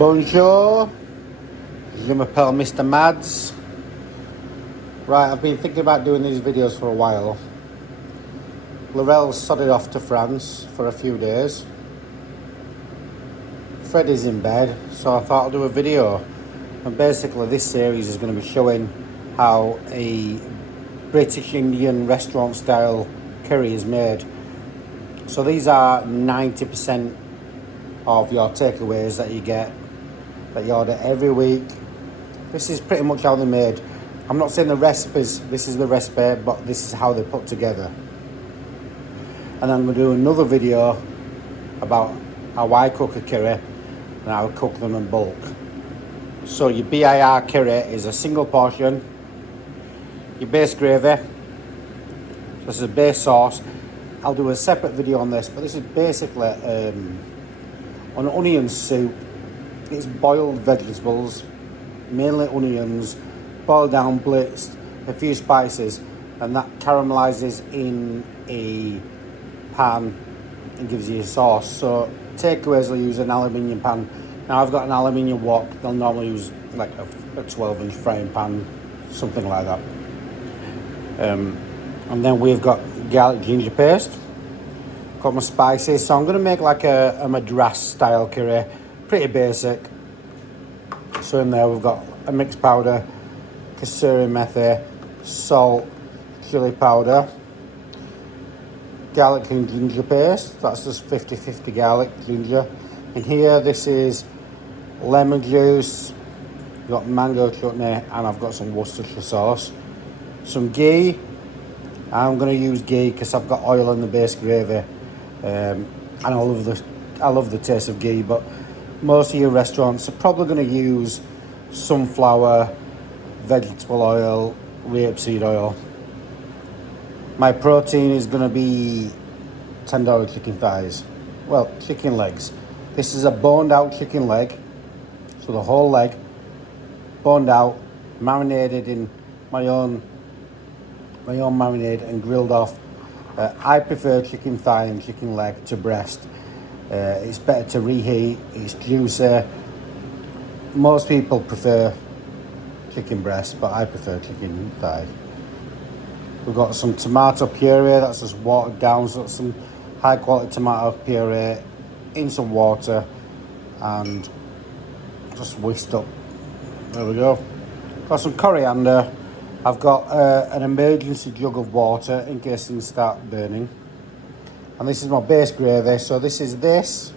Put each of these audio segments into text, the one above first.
Bonjour, je m'appelle Mr. Mads. Right, I've been thinking about doing these videos for a while. Laurel's sodded off to France for a few days. Fred is in bed, so I thought I'll do a video. And basically this series is going to be showing how a British Indian restaurant style curry is made. So these are 90% of your takeaways that you get, that you order every week. This is pretty much how they're made. I'm not saying the recipes, this is the recipe, but this is how they're put together. And I'm going to do another video about how I cook a curry and how I cook them in bulk. So your BIR curry is a single portion, your base gravy, so this is a base sauce. I'll do a separate video on this, but this is basically an onion soup. It's boiled vegetables, mainly onions, boiled down, blitzed, a few spices, and that caramelizes in a pan and gives you a sauce. So takeaways will use an aluminium pan. Now I've got an aluminium wok. They'll normally use like a 12-inch frying pan, something like that. And then we've got garlic ginger paste. Got my spices. So I'm going to make like a Madras style curry, pretty basic. So in there we've got a mixed powder, kasuri methi, salt, chili powder, garlic and ginger paste. That's just 50-50 garlic, ginger. In here this is lemon juice, we've got mango chutney, and I've got some Worcestershire sauce. Some ghee. I'm going to use ghee because I've got oil in the base gravy. And I love the taste of ghee, but most of your restaurants are probably going to use sunflower, vegetable oil, rapeseed oil. My protein is going to be tandoori chicken thighs. Well, chicken legs. This is a boned out chicken leg. So the whole leg, boned out, marinated in my own marinade and grilled off. I prefer chicken thigh and chicken leg to breast. It's better to reheat, it's juicy. Most people prefer chicken breast, but I prefer chicken thigh. We've got some tomato puree, that's just watered down, so it's some high quality tomato puree in some water and just whisked up. There we go. Got some coriander. I've got an emergency jug of water in case things start burning. And this is my base gravy, so this is this.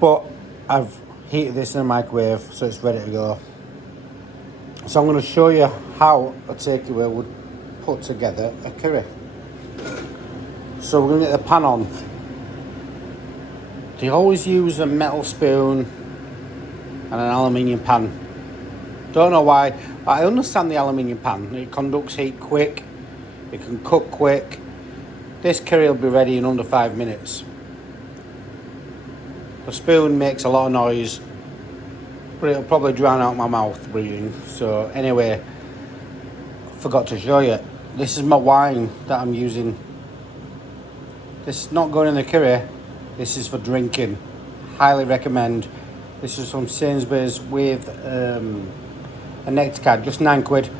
But I've heated this in a microwave, so it's ready to go. So I'm going to show you how a takeaway would put together a curry. So we're going to get the pan on. They always use a metal spoon and an aluminium pan. Don't know why. I understand the aluminium pan. It conducts heat quick. It can cook quick. This curry will be ready in under 5 minutes. The spoon makes a lot of noise, but it'll probably drown out my mouth breathing. So anyway, forgot to show you. This is my wine that I'm using. This is not going in the curry. This is for drinking. Highly recommend. This is from Sainsbury's with a nectar card, just £9.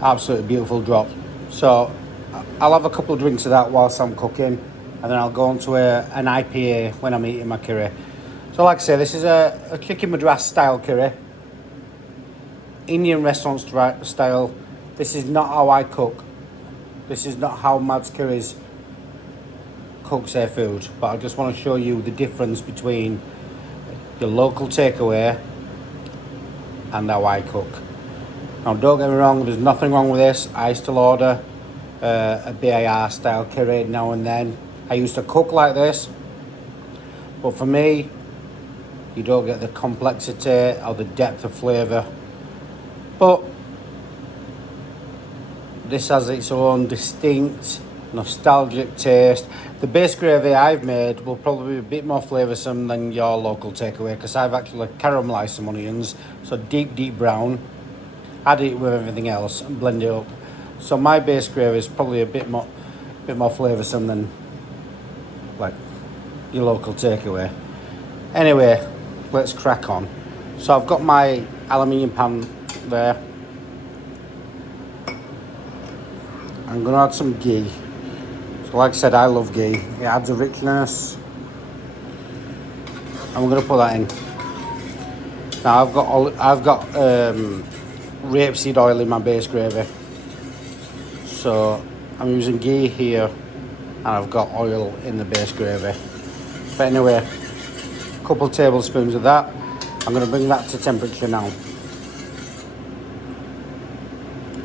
Absolutely beautiful drop. So I'll have a couple of drinks of that whilst I'm cooking, and then I'll go on to an IPA when I'm eating my curry. So like I say, this is a chicken Madras style curry, Indian restaurant style. This is not how I cook. This is not how Mads Curries cooks their food, but I just want to show you the difference between the local takeaway and how I cook. Now don't get me wrong, there's nothing wrong with this. I still order a BIR style curry now and then. I used to cook like this, but for me, you don't get the complexity or the depth of flavour. But this has its own distinct, nostalgic taste. The base gravy I've made will probably be a bit more flavoursome than your local takeaway, because I've actually caramelised some onions, so deep brown. Add it with everything else and blend it up. So my base gravy is probably a bit more flavoursome than like your local takeaway. Anyway, let's crack on. So I've got my aluminium pan there. I'm going to add some ghee. So like I said, I love ghee. It adds a richness. And we're going to put that in. Now I've got rapeseed oil in my base gravy. So I'm using ghee here, and I've got oil in the base gravy. But anyway, a couple tablespoons of that. I'm going to bring that to temperature now.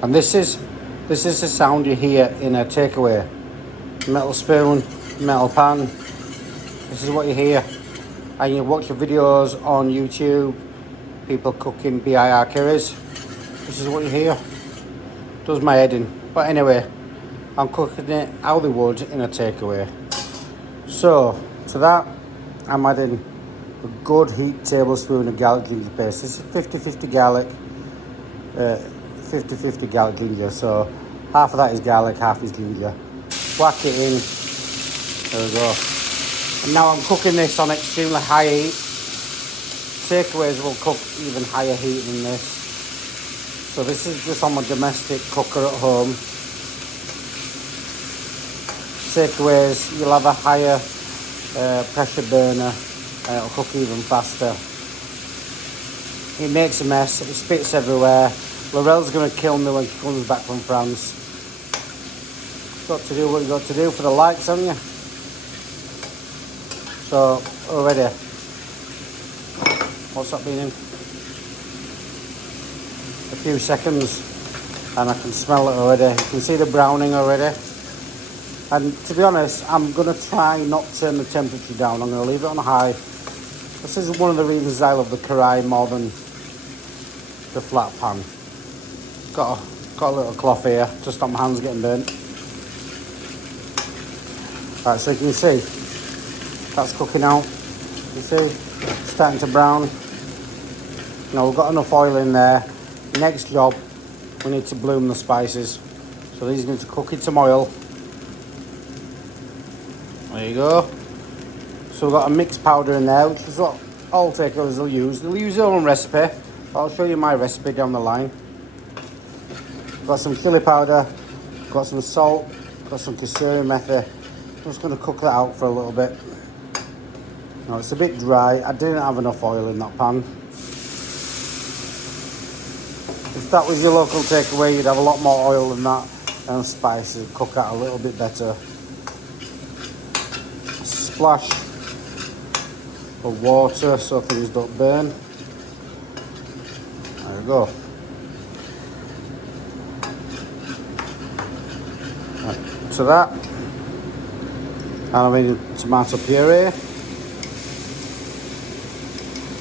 And this is the sound you hear in a takeaway. Metal spoon, metal pan. This is what you hear. And you watch the videos on YouTube, people cooking BIR curries. This is what you hear. Does my head in. But anyway, I'm cooking it how they would in a takeaway. So, to that, I'm adding a good heat tablespoon of garlic ginger paste. This is 50-50 garlic, 50-50 garlic ginger. So, half of that is garlic, half is ginger. Whack it in. There we go. And now I'm cooking this on extremely high heat. Takeaways will cook even higher heat than this. So this is just on my domestic cooker at home. Takeaways, you'll have a higher pressure burner and it'll cook even faster. It makes a mess, it spits everywhere. Laurel's going to kill me when she comes back from France. Got to do what you got to do for the likes, haven't you? So, already, what's that been in? A few seconds, and I can smell it already. You can see the browning already. And to be honest, I'm going to try not to turn the temperature down. I'm going to leave it on high. This is one of the reasons I love the karahi more than the flat pan. Got a little cloth here to stop my hands getting burnt. Right, so you can see that's cooking out. You see, it's starting to brown. Now we've got enough oil in there. Next job, we need to bloom the spices. So these need to cook in some oil. There you go. So we've got a mixed powder in there, which is what all takeaways will use. They'll use their own recipe. I'll show you my recipe down the line. Got some chili powder, got some salt, got some kasuri methi. I'm just going to cook that out for a little bit. Now it's a bit dry. I didn't have enough oil in that pan. If that was your local takeaway, you'd have a lot more oil than that, and spices would cook out a little bit better. A splash of water so things don't burn. There we go. Right, to that, and I'm in tomato puree.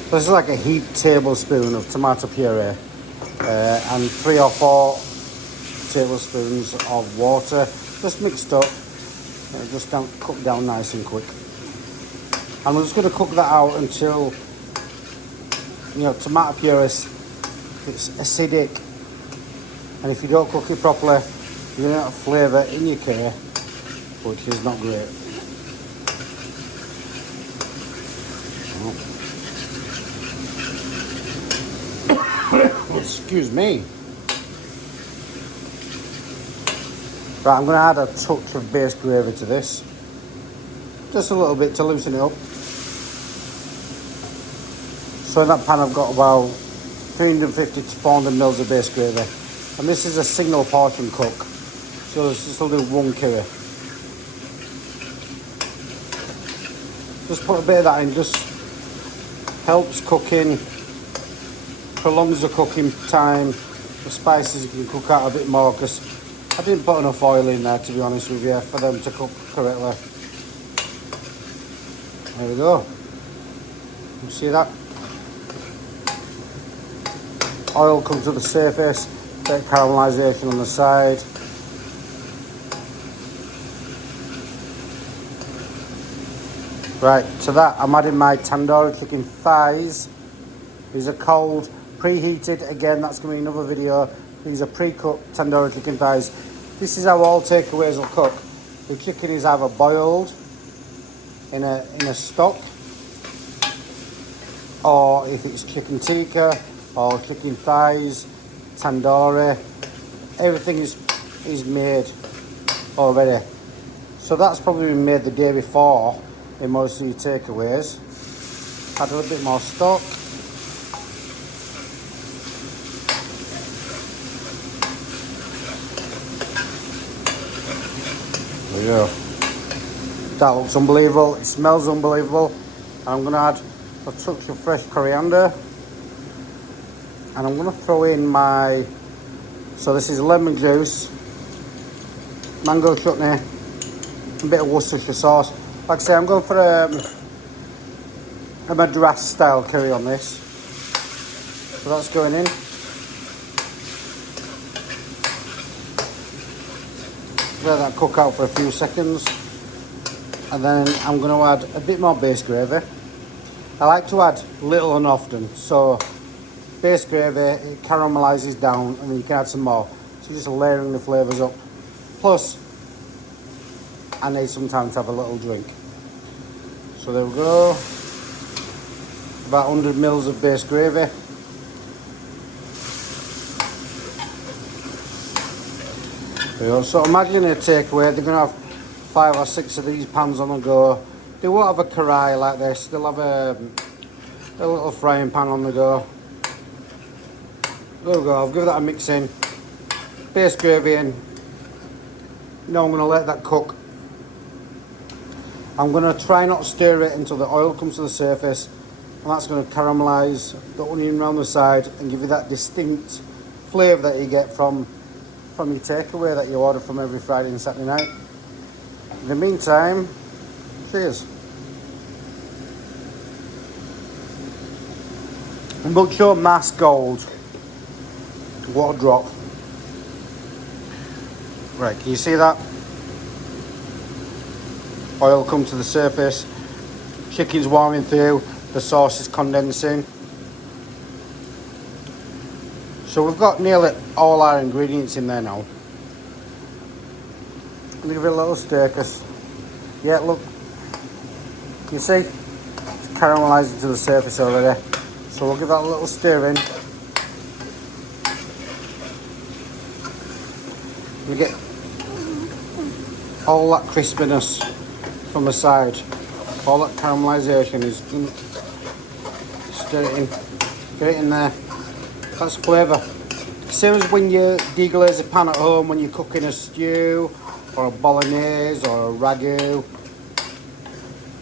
This is like a heaped tablespoon of tomato puree and 3 or 4 tablespoons of water, just mixed up. It'll just cook down nice and quick. And we're just going to cook that out until, you know, tomato puree, it's acidic, and if you don't cook it properly, you're going to have flavour in your curry, which is not great. Excuse me. Right, I'm going to add a touch of base gravy to this. Just a little bit to loosen it up. So in that pan I've got about 350 to 400 mils of base gravy. And this is a single portion cook. So this will do 1 curry. Just put a bit of that in, just helps cooking, prolongs the cooking time. The spices you can cook out a bit more, because I didn't put enough oil in there, to be honest with you, for them to cook correctly. There we go. You see that? Oil comes to the surface, bit of caramelisation on the side. Right, to that I'm adding my tandoori chicken thighs. These are cold, preheated. Again, that's going to be another video. These are pre-cooked tandoori chicken thighs. This is how all takeaways will cook. The chicken is either boiled, in a stock, or if it's chicken tikka or chicken thighs, tandoori, everything is made already. So that's probably been made the day before in most of your takeaways. Add a little bit more stock. There you go. That looks unbelievable. It smells unbelievable. I'm going to add a touch of fresh coriander. And I'm going to throw in my... So this is lemon juice, mango chutney, a bit of Worcestershire sauce. Like I say, I'm going for a Madras style curry on this. So that's going in. Let that cook out for a few seconds. And then I'm going to add a bit more base gravy. I like to add little and often. So base gravy, it caramelizes down and then you can add some more. So just layering the flavours up. Plus, I need some time to have a little drink. So there we go. About 100 mils of base gravy. There you go. So imagine a takeaway, they're going to have 5 or 6 of these pans on the go. They won't have a karai like this, they'll have a little frying pan on the go. There we go, I'll give that a mix in. Base gravy in. Now I'm going to let that cook. I'm going to try not stir it until the oil comes to the surface, and that's going to caramelise the onion around the side and give you that distinct flavour that you get from your takeaway that you order from every Friday and Saturday night. In the meantime, cheers. Mucho Mas Gold. What a drop. Right, can you see that? Oil come to the surface. Chicken's warming through. The sauce is condensing. So we've got nearly all our ingredients in there now. I'm going to give it a little stir because, yeah, look, you see, it's caramelising to the surface already. So we'll give that a little stir in. You get all that crispiness from the side. All that caramelisation is, stir it in, get it in there. That's flavour. Same as when you deglaze a pan at home when you're cooking a stew or a bolognese or a ragu.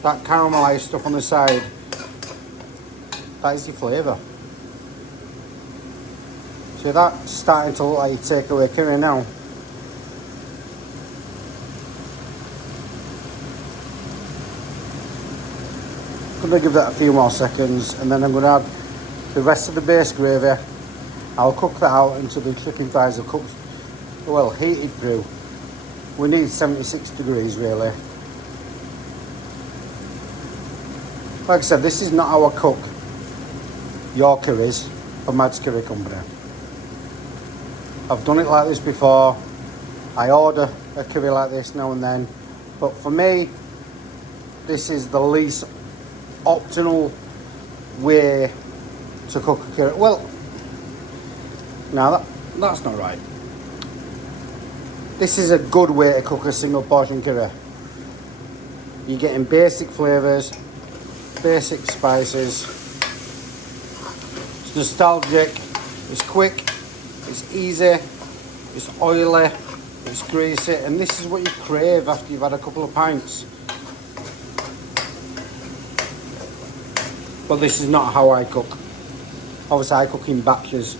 That caramelised stuff on the side, that is your flavour. See that starting to look like your takeaway curry now. I'm going to give that a few more seconds and then I'm going to add the rest of the base gravy. I'll cook that out until the chicken thighs are cooked, well, heated through. We need 76 degrees really. Like I said, this is not how I cook your curries for Mad's Curry Company. I've done it like this before. I order a curry like this now and then. But for me, this is the least optimal way to cook a curry. Well, no, that's not right. This is a good way to cook a single portion curry. You're getting basic flavours, basic spices. It's nostalgic, it's quick, it's easy, it's oily, it's greasy, and this is what you crave after you've had a couple of pints. But this is not how I cook. Obviously I cook in batches.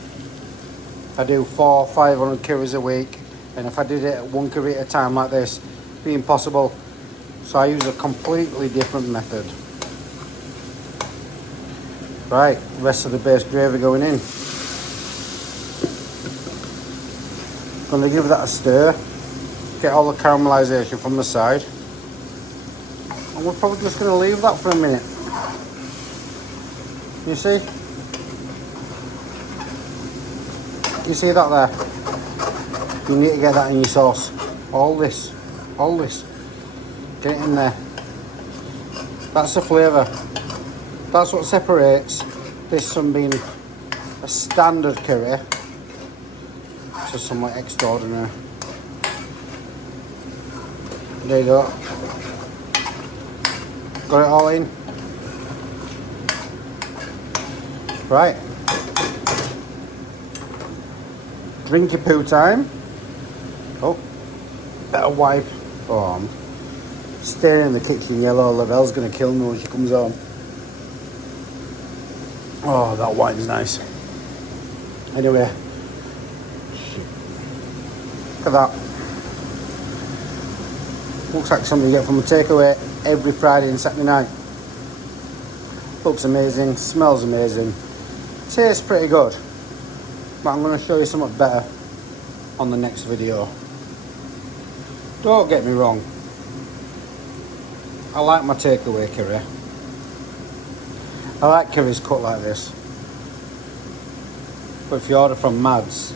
I do 400-500 curries a week, and if I did it one curry at a time like this, it'd be impossible. So I use a completely different method. Right, the rest of the base gravy going in. Going to give that a stir, get all the caramelisation from the side, and we're probably just going to leave that for a minute. You see? You see that there? You need to get that in your sauce. All this. Get it in there. That's the flavour. That's what separates this from being a standard curry to somewhat extraordinary. There you go. Got it all in. Right. Drinky poo time. Oh, better wipe. Oh, I'm staying in the kitchen yellow. Lavelle's going to kill me when she comes home. Oh, that wine's nice. Anyway. Look at that. Looks like something you get from a takeaway every Friday and Saturday night. Looks amazing, smells amazing, tastes pretty good. But I'm going to show you something better on the next video. Don't get me wrong. I like my takeaway curry. I like curries cut like this. But if you order from Mads,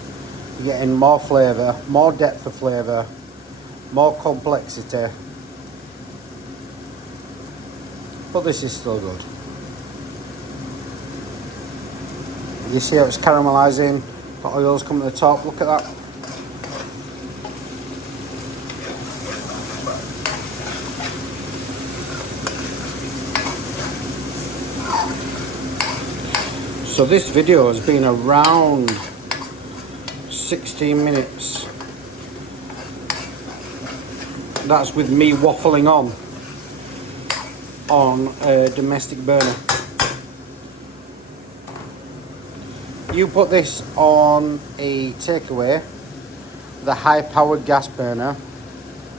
you're getting more flavour, more depth of flavour, more complexity. But this is still good. You see how it's caramelising, the oils come to the top, look at that. So this video has been around 16 minutes. That's with me waffling on a domestic burner. You put this on a takeaway with a high powered gas burner.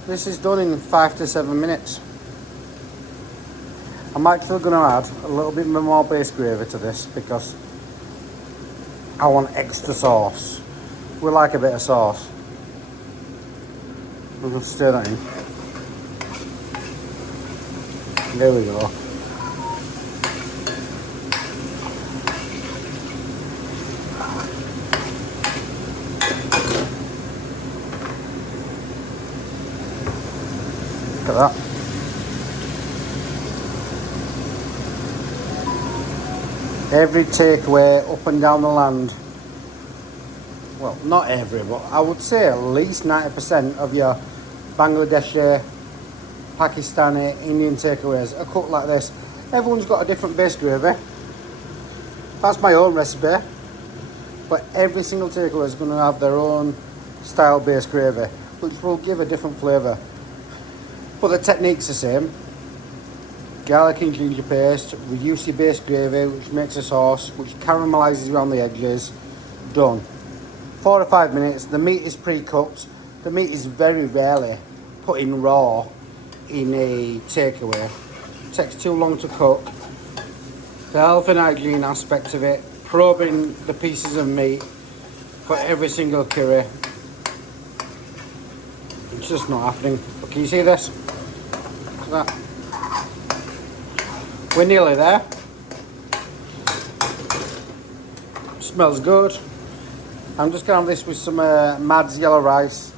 This is done in 5 to 7 minutes. I'm actually going to add a little bit more base gravy to this because I want extra sauce. We like a bit of sauce. I'm going to stir that in. There we go. Look at that. Every takeaway up and down the land, well, not every, but I would say at least 90% of your Bangladeshi, Pakistani, Indian takeaways are cooked like this. Everyone's got a different base gravy. That's my own recipe, but every single takeaway is going to have their own style base gravy, which will give a different flavour. But the technique's the same. Garlic and ginger paste, reduce your base gravy, which makes a sauce, which caramelises around the edges. Done. 4 to 5 minutes. The meat is pre-cooked. The meat is very rarely put in raw in a takeaway. It takes too long to cook. The health and hygiene aspect of it, probing the pieces of meat for every single curry. It's just not happening. But can you see this? Look at that. We're nearly there. Smells good. I'm just going to have this with some Mads yellow rice.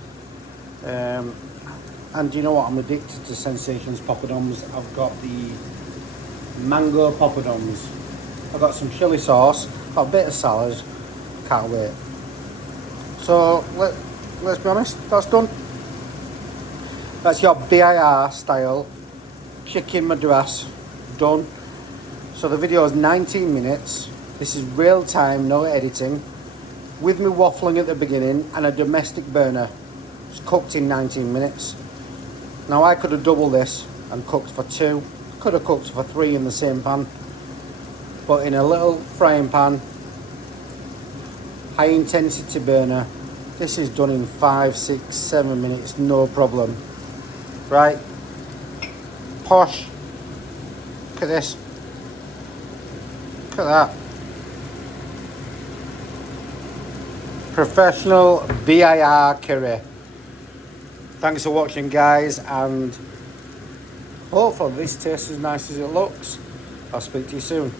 And you know what? I'm addicted to Sensations poppadoms. I've got the mango poppadoms. I've got some chilli sauce. Got a bit of salad. Can't wait. So let's be honest. That's done. That's your BIR style chicken madras. Done. So the video is 19 minutes. This is real time, no editing, with me waffling at the beginning and a domestic burner. It's cooked in 19 minutes. Now I could have doubled this and cooked for 2, could have cooked for 3 in the same pan, but in a little frying pan, high intensity burner, this is done in 5, 6, 7 minutes, no problem. Right, posh. Look at this. Look at that. Professional BIR curry. Thanks for watching, guys, and hopefully this tastes as nice as it looks. I'll speak to you soon.